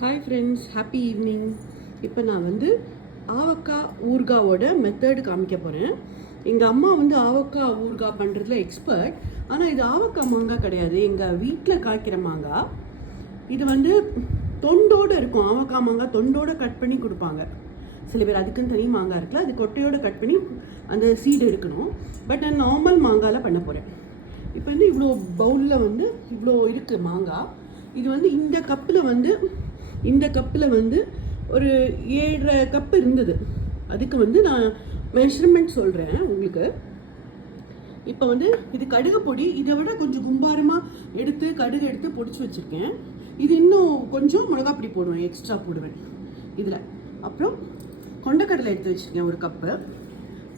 Hi friends, happy evening. இப்போ நான் வந்து ஆவக்காய் ஊறுகாவோட மெத்தடு காமிக்க போகிறேன். எங்கள் அம்மா வந்து ஆவக்காய் ஊறுகாய் பண்ணுறதுல எக்ஸ்பர்ட். ஆனால் இது ஆவக்காய் மாங்காய் கிடையாது, எங்கள் வீட்டில் காய்க்கிற மாங்காய். இது வந்து தொண்டோடு இருக்கும். ஆவக்காய் மாங்காய் தொண்டோடு கட் பண்ணி கொடுப்பாங்க சில பேர். அதுக்குன்னு தனி மாங்காய் இருக்குல்ல, அது கொட்டையோடு கட் பண்ணி அந்த சீடு எடுக்கணும். பட் நான் நார்மல் மாங்காயில் பண்ண போகிறேன். இப்போ வந்து இவ்வளோ பவுலில் வந்து இவ்வளோ இருக்குது மாங்காய். இது வந்து இந்த கப்பில் வந்து ஒரு 7.5 கப்பு இருந்தது. அதுக்கு வந்து நான் மெஷர்மெண்ட் சொல்கிறேன் உங்களுக்கு. இப்போ வந்து இது கடுகு பொடி. இதை விட கொஞ்சம் கும்பாரமாக கடுகு எடுத்து பொடிச்சு வச்சுருக்கேன். இது இன்னும் கொஞ்சம் மிளகாப்பொடி போடுவேன், எக்ஸ்ட்ரா போடுவேன் இதில். அப்புறம் கொண்டைக்கடலை எடுத்து வச்சுருக்கேன் 1 கப்பு.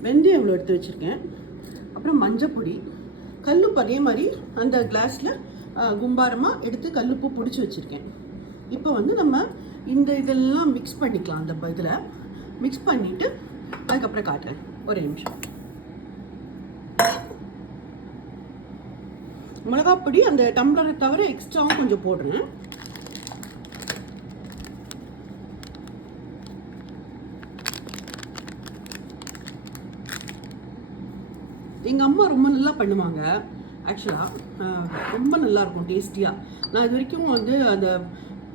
வெந்தயம் இவ்வளோ எடுத்து வச்சுருக்கேன். அப்புறம் மஞ்சப்பொடி, கல்லுப்பு அதே மாதிரி அந்த கிளாஸில் கும்பாரமாக எடுத்து கல்லுப்பு பொடிச்சு வச்சுருக்கேன். இப்போ வந்து நம்ம இதெல்லாம் மிக்ஸ் பண்ணிக்கலாம். அந்த இதில் மிக்ஸ் பண்ணிவிட்டு அதுக்கப்புறம் காட்டுறேன். ஒரு நிமிஷம். மிளகாப்பொடி அந்த டம்ளரை தவிர எக்ஸ்ட்ராவும் கொஞ்சம் போடுறேன். எங்கள் அம்மா ரொம்ப நல்லா பண்ணுவாங்க. ஆக்சுவலாக ரொம்ப நல்லாயிருக்கும், டேஸ்டியாக. நான் இது வரைக்கும் வந்து அதை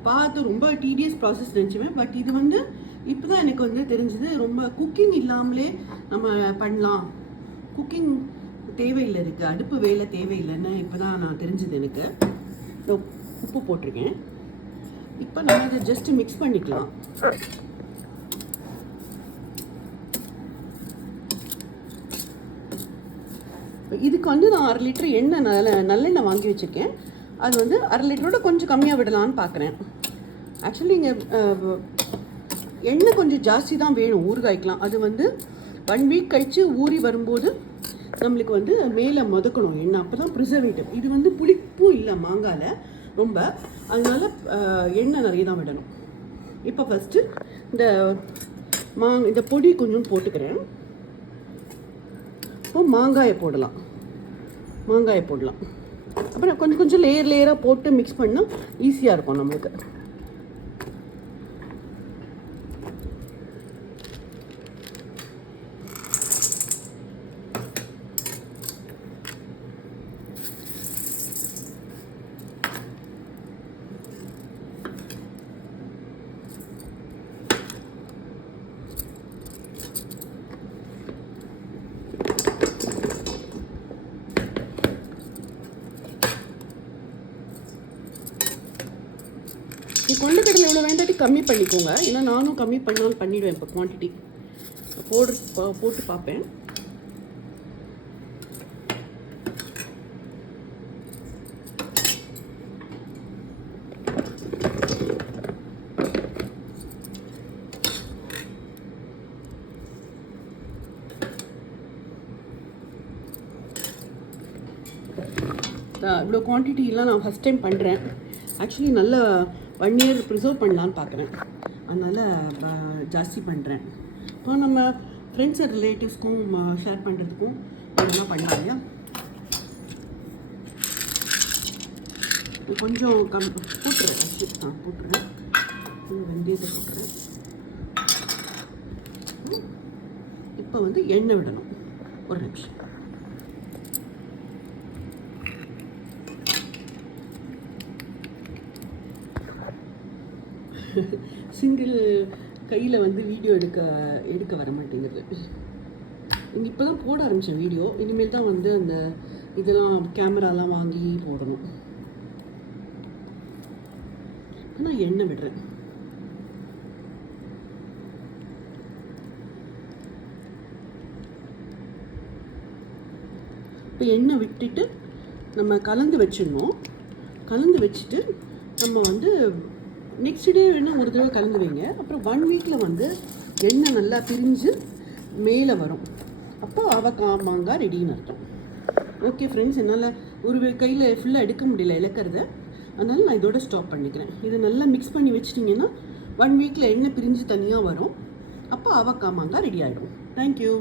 பார்த்து ரொம்ப டீடியஸ் ப்ராசஸ் நினச்சிவேன். பட் இது வந்து இப்போ தான் எனக்கு வந்து தெரிஞ்சது. ரொம்ப குக்கிங் இல்லாமலே நம்ம பண்ணலாம், குக்கிங் தேவையில்லை, இருக்குது அடுப்பு வேலை தேவையில்லைன்னு இப்போ தான் நான் தெரிஞ்சது எனக்கு. உப்பு போட்டிருக்கேன். இப்போ நம்ம இதை ஜஸ்ட்டு மிக்ஸ் பண்ணிக்கலாம். இதுக்கு வந்து நான் 1/2 லிட்டர் எண்ணெய் நல்லெண்ணெய் வாங்கி வச்சுருக்கேன். அது வந்து 1/2 லிட்டரோட கொஞ்சம் கம்மியாக விடலான்னு பார்க்குறேன். ஆக்சுவலி இங்கே எண்ணெய் கொஞ்சம் ஜாஸ்தி தான் வேணும் ஊறுகாய்க்கலாம். அது வந்து 1 வீக் கழித்து ஊறி வரும்போது நம்மளுக்கு வந்து மேலே முதக்கணும் எண்ணெய். அப்போ தான் ப்ரிசர்வேட்டிவ். இது வந்து புளிப்பும் இல்லை மாங்காயில் ரொம்ப, அதனால் எண்ணெய் நிறைய தான் விடணும். இப்போ ஃபஸ்ட்டு இந்த பொடி கொஞ்சம் போட்டுக்கிறேன். இப்போ மாங்காயை போடலாம். அப்புறம் கொஞ்சம் லேயராக போட்டு மிக்ஸ் பண்ணால் ஈஸியாக இருக்கும் நம்மளுக்கு. கொண்டைக்கடலை எவ்வளோ வேண்டாட்டி கம்மி பண்ணிக்கோங்க. ஏன்னா நானும் கம்மி பண்ணாலும் பண்ணிவிடுவேன். இப்போ குவான்டிட்டி போட்டு பார்ப்பேன். இவ்வளோ குவான்டிட்டிலாம் நான் ஃபஸ்ட் டைம் பண்ணுறேன். ஆக்சுவலி நல்ல 1 இயர் ப்ரிசர்வ் பண்ணலான்னு பார்க்குறேன். அதனால் ஜாஸ்தி பண்ணுறேன். இப்போ நம்ம ஃப்ரெண்ட்ஸ் அண்ட் ரிலேட்டிவ்ஸ்க்கும் ஷேர் பண்ணுறதுக்கும் இதெல்லாம் பண்ணலாம் இல்லையா. கொஞ்சம் போட்டுறேன். வெந்தயத்தை போட்டுறேன். இப்போ வந்து எண்ணெய் விடணும். ஒரு நிமிஷம். சிங்கிள் கையில் வந்து வீடியோ எடுக்க வர மாட்டேங்குது. இப்போ தான் போட ஆரம்பித்தேன் வீடியோ. இனிமேல் தான் வந்து அந்த இதெல்லாம் கேமராலாம் வாங்கி போடணும். நான் எண்ணெய் விடுறேன். இப்போ எண்ணெய் விட்டுட்டு நம்ம கலந்து வச்சிடணும். கலந்து வச்சுட்டு நம்ம வந்து நெக்ஸ்ட் டே வேணால் ஒரு தடவை கலந்து வைங்க. அப்புறம் 1 வீக்கில் வந்து எண்ணெய் நல்லா பிரிஞ்சு மேலே வரும். அப்போ ஆவக்காய் மாங்காய் ரெடின்னு அர்த்தம். ஓகே ஃப்ரெண்ட்ஸ், என்னால் ஒரு கையில் ஃபுல்லாக எடுக்க முடியல இழக்கிறத. அதனால் நான் இதோட ஸ்டாப் பண்ணிக்கிறேன். இது நல்லா மிக்ஸ் பண்ணி வச்சிட்டிங்கன்னா 1 வீக்கில் எண்ணெய் பிரிஞ்சு தனியாக வரும். அப்போ ஆவக்காய் மாங்காய் ரெடி ஆகிடும். தேங்க்யூ.